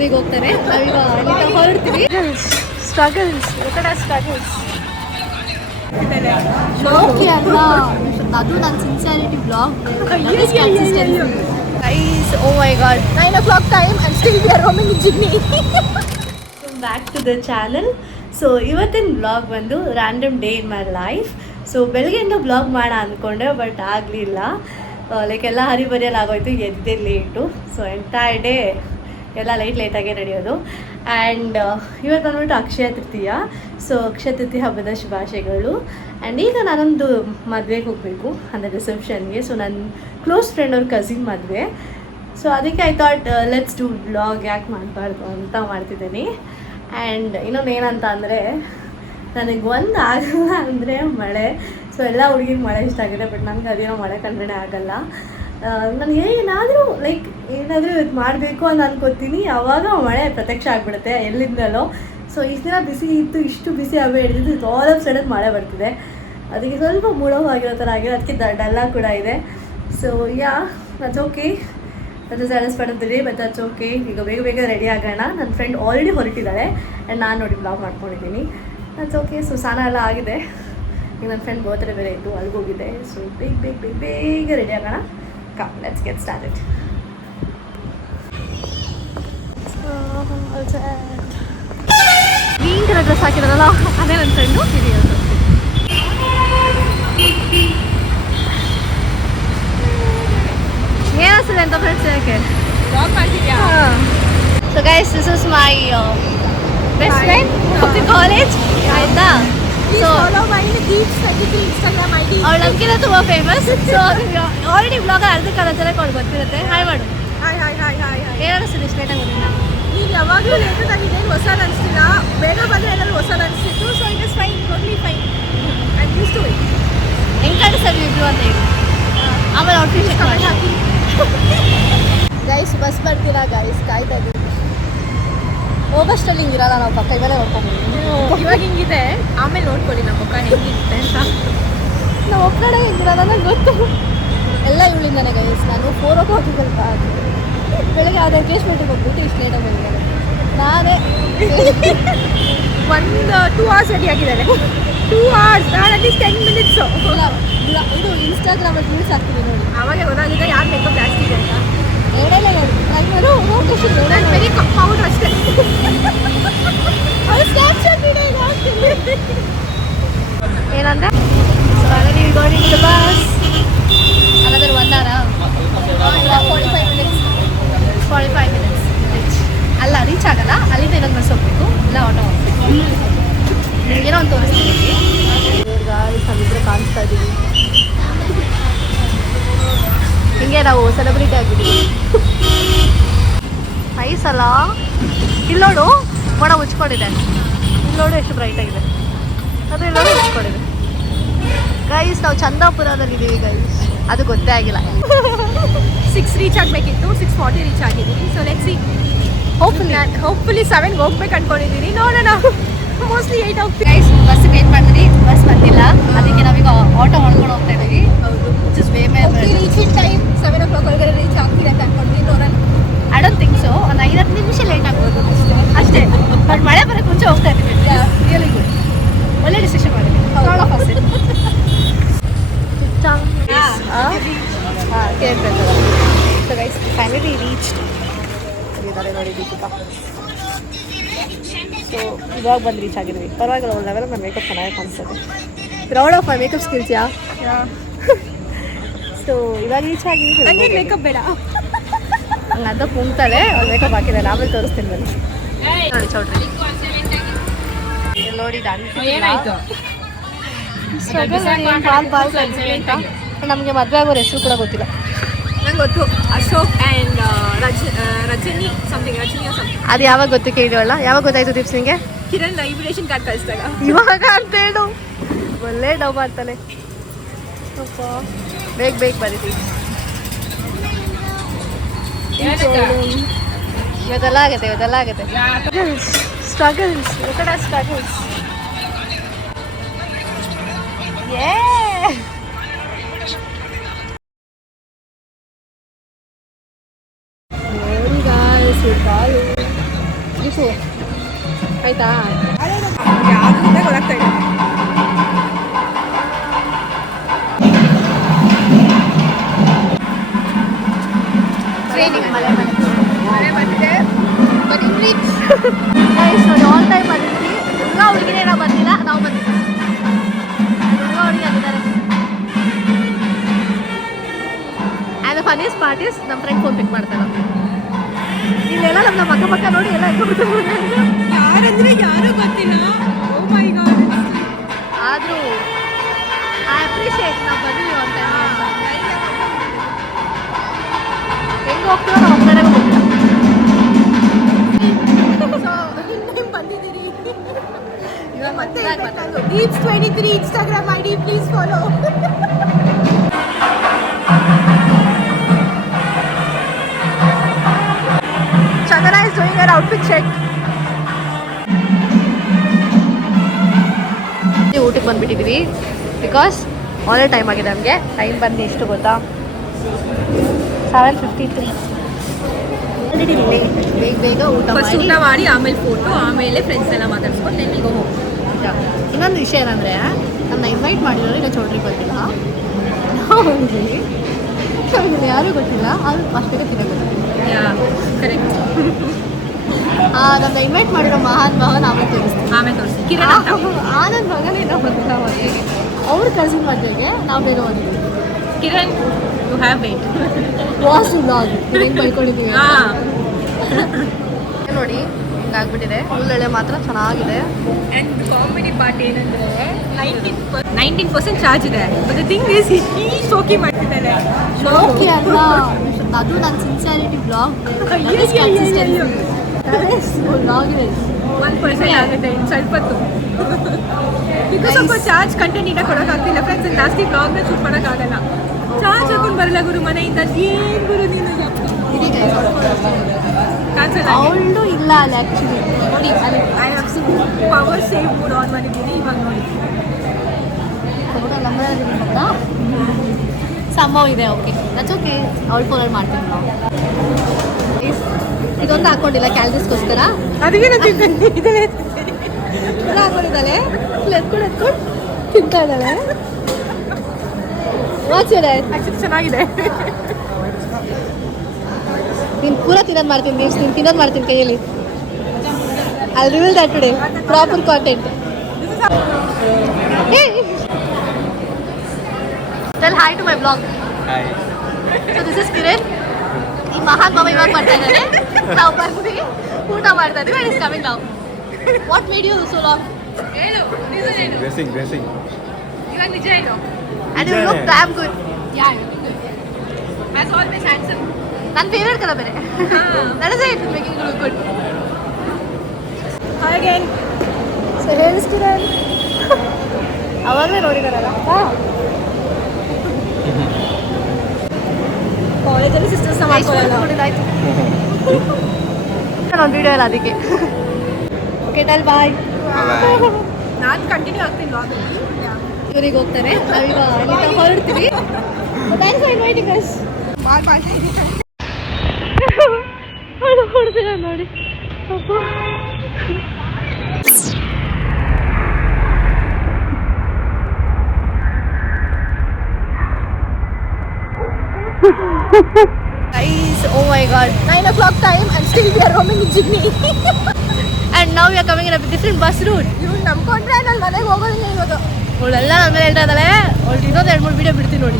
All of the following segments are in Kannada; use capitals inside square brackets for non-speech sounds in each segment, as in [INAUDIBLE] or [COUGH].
ಬೆಂಗಳೂರಿಗೆ ಹೋಗ್ತಾರೆ. ನಾವೀಗ ಹೊರಡ್ತೀವಿ. ಸ್ಟ್ರಗಲ್ಸ್ ಸ್ಟ್ರಗಲ್ಸ್ ಶೋಕಿ ಅಲ್ಲ. ಅದು ನನ್ನ sincerity vlog guys oh my god nine o'clock time and still we are roaming back to the channel so ಇವತ್ತಿನ ಬ್ಲಾಗ್ ಬಂದು random day in my life so ಬೆಳಗ್ಗೆಯಿಂದ ಬ್ಲಾಗ್ ಮಾಡ ಅಂದ್ಕೊಂಡೆ ಬಟ್ ಆಗಲಿಲ್ಲ. ಲೈಕ್ ಎಲ್ಲ ಹರಿಬರಿಯಲ್ಲಿ ಆಗೋಯ್ತು ಎದ್ದೆ ಲೇಟು ಸೊ ಎಂಟೈರ್ ಡೇ ಎಲ್ಲ ಲೈಟ್ ಲೈಟಾಗೆ ನಡೆಯೋದು. ಆ್ಯಂಡ್ ಇವತ್ತು ಬಂದ್ಬಿಟ್ಟು ಅಕ್ಷಯ ತೃತೀಯ. ಸೊ ಅಕ್ಷಯ ತೃತೀಯ ಹಬ್ಬದ ಶುಭಾಶಯಗಳು. ಆ್ಯಂಡ್ ಈಗ ನಾನೊಂದು ಮದುವೆಗೆ ಹೋಗಬೇಕು ಅಂದರೆ ರಿಸೆಪ್ಷನ್ಗೆ ಸೊ ನನ್ನ ಕ್ಲೋಸ್ ಫ್ರೆಂಡ್ ಅವ್ರ ಕಸಿನ್ ಮದುವೆ. ಸೊ ಅದಕ್ಕೆ I thought let's do vlog ಯಾಕೆ ಮಾಡಬಾರ್ದು ಅಂತ ಮಾಡ್ತಿದ್ದೀನಿ. ಆ್ಯಂಡ್ ಇನ್ನೊಂದು ಏನಂತ ಅಂದರೆ, ನನಗೆ ಒಂದು ಆಗಲ್ಲ ಅಂದರೆ ಮಳೆ. ಸೊ ಎಲ್ಲ ಹುಡುಗಿಗೆ ಮಳೆ ಇಷ್ಟ ಆಗಿದೆ ಬಟ್ ನನಗೆ ಅದೇನೋ ಮಳೆ ಕಂಡ್ರೆ ಆಗಲ್ಲ. ನನಗೆ ಏನಾದರೂ ಲೈಕ್ ಏನಾದರೂ ಇದು ಮಾಡಬೇಕು ಅಂತ ಅನ್ಕೋತೀನಿ. ಆವಾಗ ಮಳೆ ಪ್ರತ್ಯಕ್ಷ ಆಗಿಬಿಡುತ್ತೆ, ಎಲ್ಲಿಂದಲೋ. ಸೊ ಈ ದಿನ ಬಿಸಿ ಇತ್ತು, ಇಷ್ಟು ಬಿಸಿ ಹಬ್ಬ ಹಿಡಿದಿದ್ದು ಆಲ್ ಆಫ್ ಸಡನ್ ಮಳೆ ಬರ್ತಿದೆ. ಅದಕ್ಕೆ ಸ್ವಲ್ಪ ಮೂಡೋ ಆಗಿರೋ ಥರ ಆಗಿದೆ, ಅದಕ್ಕೆ ಡಲ್ಲ ಕೂಡ ಇದೆ. ಸೊ ಯಾ ಅದು ಓಕೆ ಅದು ಸ್ಯಾಟಿಸ್ಫೈಡ್ ಅಂತ ಬಟ್ ದಟ್ಸ್ ಓಕೆ ಈಗ ಬೇಗ ಬೇಗ ರೆಡಿ ಆಗೋಣ. ನನ್ನ ಫ್ರೆಂಡ್ ಆಲ್ರೆಡಿ ಹೊರಟಿದ್ದಾಳೆ ಆ್ಯಂಡ್ ನಾನು ನೋಡಿ ಬ್ಲಾಗ್ ಮಾಡ್ಕೊಂಡಿದ್ದೀನಿ. ಅಚ್ ಓಕೆ ಸೊ ಸ್ನಾನ ಎಲ್ಲ ಆಗಿದೆ. ಈಗ ನನ್ನ ಫ್ರೆಂಡ್ ಬರ್ತ್ಡೇ ಬೇರೆ ಇತ್ತು, ಅಲ್ಲಿಗೆ ಹೋಗಿದ್ದೆ. ಸೊ ಬೇಗ ಬೇಗ ಬೇಗ ಬೇಗ ರೆಡಿ ಆಗೋಣ. Come let's get started green colour dress ಹಾಕಿದಾರಲ್ಲ ಅದೇ ನನ್ನ ಫ್ರೆಂಡು ಹಿರಿಯೋದು ಏನಿಸ್ತದೆ ಅಂತ ಫ್ರೆಂಡ್ಸ್ ಯಾಕೆ so guys this is my best Hi. Friend of the college ಆಯ್ತಾ ಸೊ. ಅವಳು ನಮ್ಗಿಂತ ತುಂಬ ಫೇಮಸ್ ಸೊ ಆಲ್ರೆಡಿ ಬ್ಲಾಗ್ ಅರ್ಧ ಕಾಲ ಜನ ಅವ್ಳು ಗೊತ್ತಿರುತ್ತೆ ಹಾಯ್ ಮಾಡು. Hi hi hi hi. ಏನು ಅನಿಸ್ತಿದೆ ಸ್ಟೇಟ್ ಆಗಿ ಈಗ ಯಾವಾಗಲೂ ಲೇಟು ಏನು ಹೊಸದು ಅನಿಸ್ತಿಲ್ಲ. ಬೇಗ ಬಂದರೆ ಎಲ್ಲರೂ ಹೊಸದು ಅನಿಸ್ತಿತ್ತು. So it is fine totally fine and use to it ಹೆಂಗೆ ಕಾಣಿಸ್ತದೆ ಇಬ್ರು ಅಂತ ಹೇಳಿ. ಆಮೇಲೆ ಔಟ್ಫಿಟ್ ಕಮೆಂಟ್ ಹಾಕಿ. [LAUGHS] ಗೈಸ್ ಬಸ್ ಬರ್ತೀರಾ? ಗೈಸ್ ಕಾಯ್ತಾ ಇದ್ದೀವಿ ಹೋಗೋಷ್ಟಲ್ಲಿ ಹಿಂಗಿರಲ್ಲ ನಾವು ಪಕ್ಕ ಇವೆಲ್ಲ ನೋಡ್ಕೊಂಡ್ಬಿಡ್ತೀವಿ ಇವಾಗ ಹಿಂಗಿದೆ. ಆಮೇಲೆ ನೋಡ್ಕೊಳ್ಳಿ ನಮ್ಮ ಮುಖ ಹೆಂಗಿರುತ್ತೆ ಅಂತ. ನಾವು ಒಕ್ಕಡೆ ಹಿಂಗಿರಲ್ಲ ನಂಗೆ ಗೊತ್ತು. ಎಲ್ಲ ಇವಳಿಂದಾನೆ ಗೈಸ್ ನಾನು ಫೋರ್ ಓ ಕ್ಲಾಕಿಗೆ ಬೆಳಗ್ಗೆ ಯಾವುದೇ ಎಂಗೇಜ್ಮೆಂಟಿಗೆ ಹೋಗ್ಬಿಟ್ಟು ಇಷ್ಟು ಲೇಟಾಗಿ ಬಂದಿದ್ದಾರೆ ನಾನೇ ಒಂದು ಟೂ ಅವರ್ಸ್ ರೆಡಿ ಆಗಿದ್ದಾರೆ ಟೂ ಅವರ್ಸ್ ನಾನು ಅಟ್ಲೀಸ್ಟ್ ಟೆನ್ ಮಿನಿಟ್ಸು ಇದು ಇನ್ಸ್ಟಾಗ್ರಾಮಲ್ಲಿ ರೀಲ್ಸ್ ಹಾಕ್ತೀನಿ ನೋಡಿ. ಅವಾಗ ಗೊತ್ತಾಗಿದೆ ಯಾರು ಮೇಕಪ್ ಜಾಸ್ತಿ ಇದೆ ಅಂತ. ಹೇಳಲ್ಲ ಹೇಳಿ ನಾನು ಪೌಡರ್ ಅಷ್ಟೇ. ಏನಂದ್ರೆ another one hour forty five minutes ಅಲ್ಲ ರೀಚ್ ಆಗಲ್ಲ. ಅಲ್ಲಿಂದ ಇನ್ನೊಂದು ಬಸ್ ಹೋಗ್ಬೇಕು. ಇಲ್ಲ ಆಟೋ ಹೋಗ್ಬೇಕು. ಏನೋ ಒಂದು ತೋರಿಸ್ತೀನಿ. ಸಮಿದ್ರೆ ಕಾಣಿಸ್ತಾ ಇದ್ದೀವಿ ಹಿಂಗೆ ನಾವು ಸೆಲೆಬ್ರಿಟಿ ಆಗಿದ್ದೀವಿ. ಅಲ್ಲ? ಇಲ್ಲೋಡು ಮೋಡ ಮುಚ್ಕೊಂಡಿದೆ. ಇಲ್ಲೋಡು ಎಷ್ಟು ಬ್ರೈಟ್ ಆಗಿದೆ. ಅದು ಇಲ್ಲೋಡು ಮುಚ್ಕೊಂಡಿದೆ ಗೈಸ್ ನಾವು ಚಂದಾಪುರದಲ್ಲಿ ಇದ್ದೀವಿ ಗೈಸ್ ಅದು ಗೊತ್ತೇ ಆಗಿಲ್ಲ. ಸಿಕ್ಸ್ ರೀಚ್ ಆಗಬೇಕಿತ್ತು ಸಿಕ್ಸ್ ಫಾರ್ಟಿ ರೀಚ್ ಆಗಿದ್ದೀನಿ so let see hopefully hopefully ಸೆವೆನ್ಗೆ ಹೋಗ್ಬೇಕು ಅನ್ಕೊಂಡಿದ್ದೀನಿ. ನೋಡೋಣ. ಮೋಸ್ಟ್ಲಿ ಏಯ್ಟ್ ಹೋಗ್ತೀನಿ ಗೈಸ್ ಬಸ್ ವೇಟ್ ಮಾಡಿದ್ರಿ ಬಸ್ ಬಂದಿಲ್ಲ. ಅದಕ್ಕೆ ನಾವೀಗ ಆಟೋ ಮಾಡ್ಕೊಂಡು ಹೋಗ್ತಾ ಇದ್ದೀವಿ ಹೌದು. Just we may reach in time seven o'clock ಒಳಗಡೆ ರೀಚ್ ಆಗ್ತಿದೆ ಅಂತ ಅನ್ಕೊಂಡ್ವಿ ನೋಡೋಣ. ಐ ಡೋಂಟ್ ಥಿಂಕ್ ಸೊ ಒಂದು ಐದು ಹತ್ತು ನಿಮಿಷ ಲೇಟ್ ಆಗ್ಬೋದು. ಅಷ್ಟೇ. ಅಷ್ಟೇ ಬಟ್ ಮಳೆ ಬರೋಕ್ಕೆ ಮುಂಚೆ ಹೋಗ್ತಾ ಇದ್ದೀವಿ ರಿಯಲಿ ಗುಡ್ ಒಳ್ಳೆ ಡಿಸಿಷನ್ ಫೈನಲಿ ರೀಚ್ ನೋಡಿ ದೀಪಿಕಾ. ಸೊ ಇವಾಗ ಬಂದು ರೀಚ್ ಆಗಿದ್ವಿ. ಪರವಾಗಿಲ್ಲ ಒಂದು ಲೆವೆಲ್ ನನ್ನ ಮೇಕಪ್ ಚೆನ್ನಾಗಿ ಕಾಣಿಸ್ತದೆ proud of my makeup skills yeah? So ಇವಾಗ ರೀಚ್ ಆಗಿ. ಮೇಕಪ್ ಬೇಡ. ಹಂಗಂತ ಕುಂತಾಳೆ ಅವ್ಳು ಮೇಕಪ್ ಹಾಕಿದ್ದಾಳೆ. ಆಮೇಲೆ ತೋರಿಸ್ತೀನಿ ಬನ್ನಿ. ನೋಡಿ ಚೌಟ್ರಿ ಇಲ್ಲಿ ನೋಡಿ ಏನಾಯ್ತು ನಮಗೆ ಮದುವೆ ಆಗೋರ ಹೆಸರು ಕೂಡ ಗೊತ್ತಿಲ್ಲ. ನಂಗೆ ಗೊತ್ತು. ಅಶೋಕ್ ಆ್ಯಂಡ್ ರಜ ರಜನಿ ಸಮಥಿಂಗ್ ರಜನಿ ಸಮಥಿಂಗ್ ಅದು ಯಾವಾಗ ಗೊತ್ತು ಕೇಳಿದವಲ್ಲ? ಯಾವಾಗ ಗೊತ್ತಾಯ್ತು ದೀಪ್ಸ್ ನಿಂಗೆ? ಕಿರಣ್ ಇನ್ವಿಟೇಷನ್ ಕಾರ್ಡ್ ಕಳಿಸ್ದಾಗ. ಇವಾಗ ಅಂತ ಹೇಳು. ಒಳ್ಳೆ ಡವ್ ಮಾಡ್ತಾನೆ. ಬೇಗ ಬೇಗ ಬರೀತೀವಿ ಇವತ್ತೆಲ್ಲ ಆಗುತ್ತೆ ಇವತ್ತೆಲ್ಲ ಆಗುತ್ತೆ. Struggles struggles Yeah! ಇಸ್ ನಮ್ಮ ಫ್ರೆಂಡ್ ಫೋನ್ ಪಿಕ್ ಮಾಡ್ತಾರ. ಇಲ್ಲೆಲ್ಲ ನಮ್ಮ ನಮ್ಮ ಅಕ್ಕ ಪಕ್ಕ ನೋಡಿ ಎಲ್ಲ ಯಾರಂದ್ರೆ ಯಾರು ಗೊತ್ತಿಲ್ಲ. ಓ ಮೈ ಗಾಡ್ ಆದರೂ ಐ ಅಪ್ರಿಷಿಯೇಟ್ ನಾವು ಬಂದ್ವಿ ಅಂತ ಹೆಂಗೆ ಹೋಗ್ತೀವೋ ನಾವು ಹೋಗ್ತಾರೆ ಮತ್ತೆ Deeps twenty three Instagram I D please follow Chandana outfit check ಊಟಕ್ಕೆ ಬಂದ್ಬಿಟ್ಟಿದ್ದೀವಿ ಬಿಕಾಸ್ ಆಲ್ ಟೈಮ್ ಆಗಿದೆ ನಮಗೆ. ಟೈಮ್ ಬಂದು ಎಷ್ಟು ಗೊತ್ತಾ? ಸೆವೆನ್ ಫಿಫ್ಟಿ ತ್ರೀ ಬೇಗ ಬೇಗ ಊಟ ಊಟ ಮಾಡಿ ಆಮೇಲೆ ಫೋಟೋ ಆಮೇಲೆ ಫ್ರೆಂಡ್ಸ್ ಎಲ್ಲ ಮಾತಾಡ್ಸ್ಕೊಂಡು ದೆನ್ ವಿಲ್ ಗೋ ಹೋಮ್ ಇನ್ನೊಂದು ವಿಷಯ ಏನಂದರೆ ನನ್ನ ಇನ್ವೈಟ್ ಮಾಡಿರೋರು ಇಲ್ಲ ಚೌಟ್ರಿಗೆ ಬಂದಿಲ್ಲ. ಯಾರೂ ಗೊತ್ತಿಲ್ಲ ಅದು ಅಷ್ಟು ತಿನ್ನೋದು ಯಾ ಕರೆಕ್ಟ್ ನನ್ನ ಇನ್ವೈಟ್ ಮಾಡಿರೋ ಮಹಾನ್ ಮಹನ್ ಆಮೇಲೆ ತೋರಿಸ್ತೀನಿ. ಆಮೇಲೆ ತೋರಿಸಿ ಕಿರಣ್ ಅಂತ ಆನಂದ್ ಮಗನೇ ನಾವು ಬರ್ತಾ ಮದುವೆಗೆ ಅವ್ರ ಕಸಿನ್ ಮದುವೆಗೆ ನಾವು ಬೇರೆ Kiran you have wait was vlog ಹೆಂಗೆ ಬಳ್ಕೊಂಡಿದ್ದೀವಿ ಹಾ. [LAUGHS] ನೋಡಿ ಹಿಂಗಾಗ್ಬಿಟ್ಟಿದೆ. ಹುಲ್ಲೆಳೆ ಮಾತ್ರ ಚೆನ್ನಾಗಿದೆ. ಆ್ಯಂಡ್ ಕಾಮಿಡಿ ಪಾರ್ಟ್ ಏನಂದ್ರೆ ನೈನ್ಟೀನ್ ನೈನ್ಟೀನ್ ಪರ್ಸೆಂಟ್ ಚಾರ್ಜ್ ಇದೆ. ಬಟ್ ಥಿಂಗ್ ಇಸ್ ಈ ಶೋಕಿ ಮಾಡ್ತಿದ್ದಾರೆ ಓಕೆ ಅಲ್ಲ ಅದು ನನ್ನ ಸಿನ್ಸಿಯಾರಿಟಿ ಬ್ಲಾಗ್ ಅಯ್ಯಯ್ಯಯ್ಯಯ್ಯಯ್ಯೋ. ಕನ್ಸಿಸ್ಟೆಂಟ್ ಒನ್ ಪರ್ಸೆಂಟ್ ಆಗುತ್ತೆ ಇನ್ನು ಸ್ವಲ್ಪ ಹೊತ್ತು ಬಿಕಾಸ್ ಸ್ವಲ್ಪ ಚಾರ್ಜ್ ಕಂಟೆಂಟ್ ಕೊಡೋಕ್ಕಾಗ್ತಿಲ್ಲ ಫ್ರೆಂಡ್ಸ್ ಜಾಸ್ತಿ ಬ್ಲಾಗ್ನ ಶೂಟ್ ಮಾಡೋಕ್ಕಾಗಲ್ಲ ಚಾರ್ಜ್ ಹಾಕೊಂಡು ಬರಲ್ಲ ಗುರು ಮನೆಯಿಂದ ಏನು ಗುರು ನೀನು ಅವಳು ಇಲ್ಲ ಅಲ್ಲಿ ಆ್ಯಕ್ಚುಲಿ ನೋಡಿ ಅಲ್ಲಿ I have see power save mode on ಮಾಡಿದ್ದೀನಿ ಇವಾಗ ನೋಡಿ ಸಂಭವ ಇದೆ ಓಕೆ ದಟ್ಸ್ ಓಕೆ ಅವಳು ಫೋನಲ್ಲಿ ಮಾಡ್ತೀನಿ. ನಾವು ಇದೊಂದು ಹಾಕೊಂಡಿಲ್ಲ ಕ್ಯಾಲ್ರಿಸ್ಗೋಸ್ಕರ. ಹಾಕೊಂಡಿದ್ದಾಳೆ. ಎತ್ಕೊಂಡು ಎತ್ಕೊಂಡು. ತಿಂತಾ ಇದ್ದಾಳೆ. ವಾಚಿದೆ ಚೆನ್ನಾಗಿದೆ. ನೀನು ಪೂರ ತಿನ್ನೋದು ಮಾಡ್ತೀನಿ ನೀನು ನೀನು ತಿನ್ನೋದು ಮಾಡ್ತೀನಿ ಕೈಯಲ್ಲಿ. I reveal that today proper content tell hi to my blog so this is Kiran ಈ ಮಹಾನ್ ಬಾಬಾ ಇವಾಗ ಮಾಡ್ತಾ ಇದ್ದಾರೆ ನಾವು ಬಂದ್ವಿ ಊಟ ಮಾಡ್ತಾ ಇದ್ದೀವಿ. ಇಸ್ ಕಮಿಂಗ್ ನಾವು what made you so long ಏನು? ರೀಸನ್ ಏನು? ಡ್ರೆಸ್ಸಿಂಗ್ ಡ್ರೆಸ್ಸಿಂಗ್ ಇವಾಗ ನಿಜ ಏನು? And you look damn good yeah as always handsome ನನ್ನ ಫೇವರೇಟ್ ಕಲರ್ ಬೇರೆ. That is it making you look good hi again so ಹೇಳಿಸ್ತೀರಾ ಅವಾಗಲೇ ನೋಡಿದಾರಲ್ಲ? ಕಾಲೇಜಲ್ಲಿ ಸಿಸ್ಟರ್ಸ್ನ ನೋಡಿದಾಯ್ತು ಒಂದು ವಿಡಿಯೋ ಇಲ್ಲ ಅದಕ್ಕೆ. ಓಕೆ ಡಲ್ ಬಾಯ್ ನಾನು ಕಂಟಿನ್ಯೂ ಆಗ್ತೀನಿ ಅದಕ್ಕೆ ಇವ್ರಿಗೆ ಹೋಗ್ತಾರೆ. ನಾವೀಗ ಅಲ್ಲಿಂದ ಹೊರಡ್ತೀವಿ. Thanks for inviting us bye bye ಇದ್ದೀನಿ ಹೊಡ್ತೀರ ನೋಡಿ. ಅಪ್ಪ. [LAUGHS] [LAUGHS] Guys, oh my god. 9 o'clock time and still we are roaming in Jigni. [LAUGHS] And now we are coming in a different bus route. ಇವ್ನು ನಂಬ್ಕೊಂಡ್ರೆ ನಾನು ಮನೆಗೆ ಹೋಗೋದಿಲ್ಲ ಇವಾಗ. ಅವಳೆಲ್ಲ ನನ್ನ ಮೇಲೆ ಹೇಳ್ತಾ ಇದ್ದಾಳೆ. ಅವಳು ಇನ್ನೊಂದು ಎರಡು ಮೂರು ವಿಡಿಯೋ ಬಿಡ್ತೀನಿ ನೋಡಿ.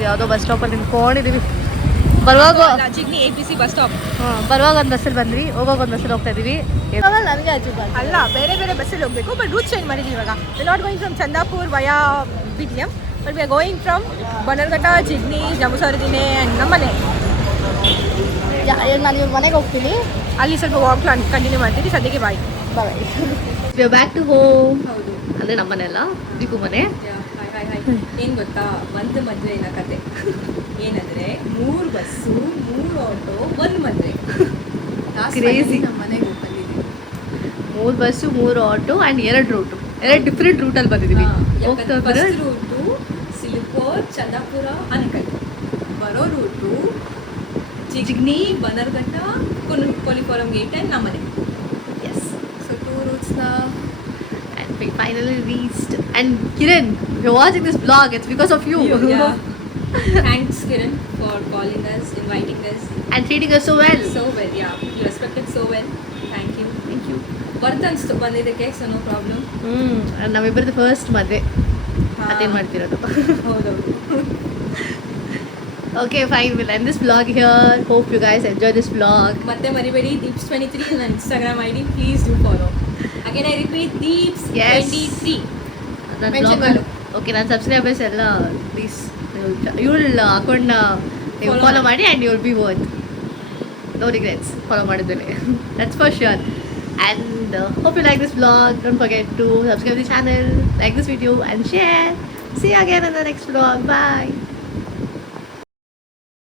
[LAUGHS] ಯಾವುದೋ ಬಸ್ ಸ್ಟಾಪಲ್ಲಿ ನಿಂತ್ಕೊಂಡಿದ್ದೀವಿ ಬರುವಾಗ Jigani A P C bus stop ಹಾಂ ಬರುವಾಗ ಒಂದು ಬಸ್ಸಲ್ಲಿ ಬಂದ್ವಿ. ಹೋಗೋವಾಗ ಒಂದು ಬಸ್ಸಲ್ಲಿ ಹೋಗ್ತಾ ಇದೀವಿ. ನನಗೆ ಅಜೀಬ್ ಅಲ್ಲ ಬೇರೆ ಬೇರೆ ಬಸ್ಸಲ್ಲಿ ಹೋಗಬೇಕು ಬಟ್ ರೂಟ್ ಚೇಂಜ್ ಮಾಡಿದ್ವಿ ಇವಾಗ. Not going from Chandapur via B T M but we are going from Bannerghatta Jigani ಜಂಬೂಸರದಿನೆ and ನಮ್ಮನೆ ನಾನು ಇವ್ರ ಮನೆಗೆ ಹೋಗ್ತೀನಿ ಅಲ್ಲಿ ಸ್ವಲ್ಪ ವಾಕ್ ಕಂಟಿನ್ಯೂ ಮಾಡ್ತೀನಿ ಸದ್ಯಕ್ಕೆ bye bye we back to home ಅಂದರೆ ನಮ್ಮ ಮನೆ ಅಲ್ಲ ದೀಪು ಮನೆ ಏನು ಗೊತ್ತಾ? ಒಂದು ಮದುವೆನ ಕತೆ. ಏನಂದರೆ ಮೂರು ಬಸ್ಸು ಮೂರು ಆಟೋ ಒಂದು ಮದುವೆ. ಕ್ರೇಜಿ ನಮ್ಮ ಮನೆಗೆ ಬಂದಿದ್ದೀವಿ ಮೂರು ಬಸ್ಸು ಮೂರು ಆಟೋ ಆ್ಯಂಡ್ ಎರಡು ರೂಟು ಎರಡು ಡಿಫ್ರೆಂಟ್ ರೂಟಲ್ಲಿ ಬಂದಿದ್ದೀವಿ ಹೋಗ್ತಾ ರೂಟು ಸಿಲಿಕೋರ್ ಚಂದಾಪುರ ಅನಕಲ್ ಬರೋ route Jigani Bannerghatta Koli farm gate and ನಮ್ಮನೆ ಎಸ್ ಸೊ ಟೂ ರೂಟ್ಸ್ನ And we finally reached. And Kiran, if you're watching this vlog, it's because of you. Thanks Kiran for calling us inviting us and treating us so well. So well yeah you respected so well thank you Thank you. Worth ಅನಿಸ್ತು ಬಂದಿದ್ದಕ್ಕೆ ಸೊ ನೋ ಪ್ರಾಬ್ಲಮ್ ಹ್ಮ್ ನಮ್ಮಿಬ್ಬರದ್ದು ಫಸ್ಟ್ ಮದುವೆ ಅದೇನು ಮಾಡ್ತಿರೋದು. Okay fine will end this blog here hope you guys enjoy this blog ಮತ್ತೆ ಮರಿಬೇಡಿ ದೀಪ್ಸ್ ಟ್ವೆಂಟಿ ತ್ರೀ ನನ್ನ Instagram I D please do follow again I repeat Deeps. Twenty three ನನ್ನ ಬ್ಲಾಗ್. ಓಕೆ ನನ್ನ ಸಬ್ಸ್ಕ್ರೈಬರ್ಸ್ ಎಲ್ಲ ಪ್ಲೀಸ್ ಇವಳ ಅಕೌಂಟ್ನ ನೀವು Follow ಫಾಲೋ ಮಾಡಿ. ಮಾಡಿ and you will be worth no regrets follow ಮಾಡಿದ್ದೇನೆ. That's for sure and uh, hope you like this vlog. Don't forget to subscribe to the channel like this video and share. See you again in the next vlog. Bye.